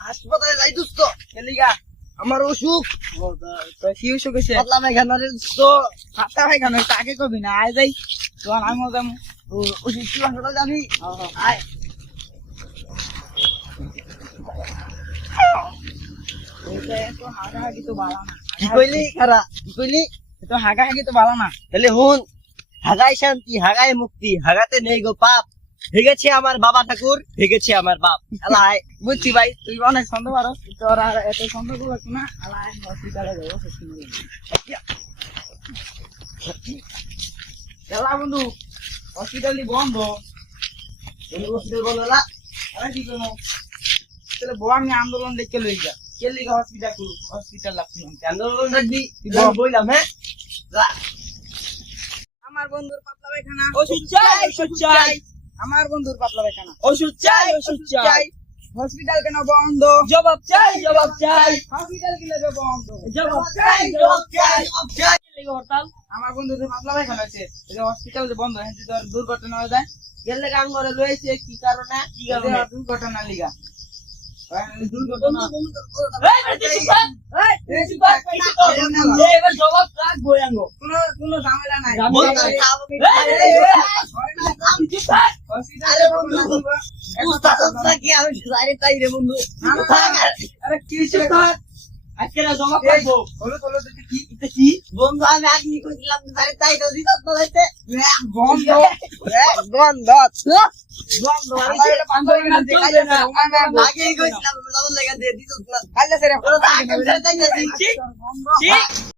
হাসপাতালে যাই দোস্ত খেলিগা আমার অসুখ কি অসুখ হয়েছে? পাতলা পায়খানা রে দোস্ত পাতা পায়খানা তাকে কবি না আয় যাই তোমার আমি যাবো ওষুধ কি হাসপাতাল যাবি আয় তো হাগাহাগি তো ভালো না কি কইলি খারা কি কইলি তো হাগাহাগি তো ভালো না তাহলে হুন হাগাই শান্তি হাগাই মুক্তি হাগাতে নেই গো পাপ হেগেছে আমার বাবা ঠাকুর হেগেছে আমার বাপ আলাই বুঝছি ভাই তুই অনেক সন্দেহ পারো তোর আর এত সন্দেহ করবো না আল্লাহ হসপিটালে যাবো এলা বন্ধু হসপিটালি বন্ধ হসপিটাল বন্ধ না আরে কি কোনো তাহলে বউ আমি আন্দোলন দেখে লই যা কে লিগা হসপিটাল লাগছিল আন্দোলন রাখবি বইলাম হ্যাঁ যা। আমার বন্ধুর পাতলা পায়খানা ওষুধ চাই ওষুধ চাই আমার বন্ধুর পাতলা পায়খানা ওষুধ চাই ওষুধ চাই হসপিটাল কেন বন্ধ জবাব চাই জবাব চাই হসপিটাল কি লাগবে বন্ধ জবাব চাই জবাব চাই জবাব চাই হরতাল আমার বন্ধুদের পাতলা পায়খানা আছে হসপিটাল যে বন্ধ হয়েছে তোর দুর্ঘটনা হয়ে যায় গেলে গান করে রয়েছে কি কারণে কি কারণে দুর্ঘটনা লিগা দুর্ঘটনা দুর্ঘটনা এবার জবাব রাখবো আঙ্গো কোনো ঝামেলা নাই আরে বন্ধু উস্তাদ কি আমি সারি তাই রে বন্ধু আরে কি তোর আজকে না জমা করবো হলো হলো কি কি বন্ধু আমি আগে কইছিলাম সারি তাই তো দিত তো হইতে বন্ধ বন্ধ বন্ধ আমার এটা পাঞ্জাবি না দেখাইলে না আগে কইছিলাম ডাবল লাগা দিয়ে দিত না কাইলে সেরে ওরা তো আগে সারি তাই ঠিক বন্ধ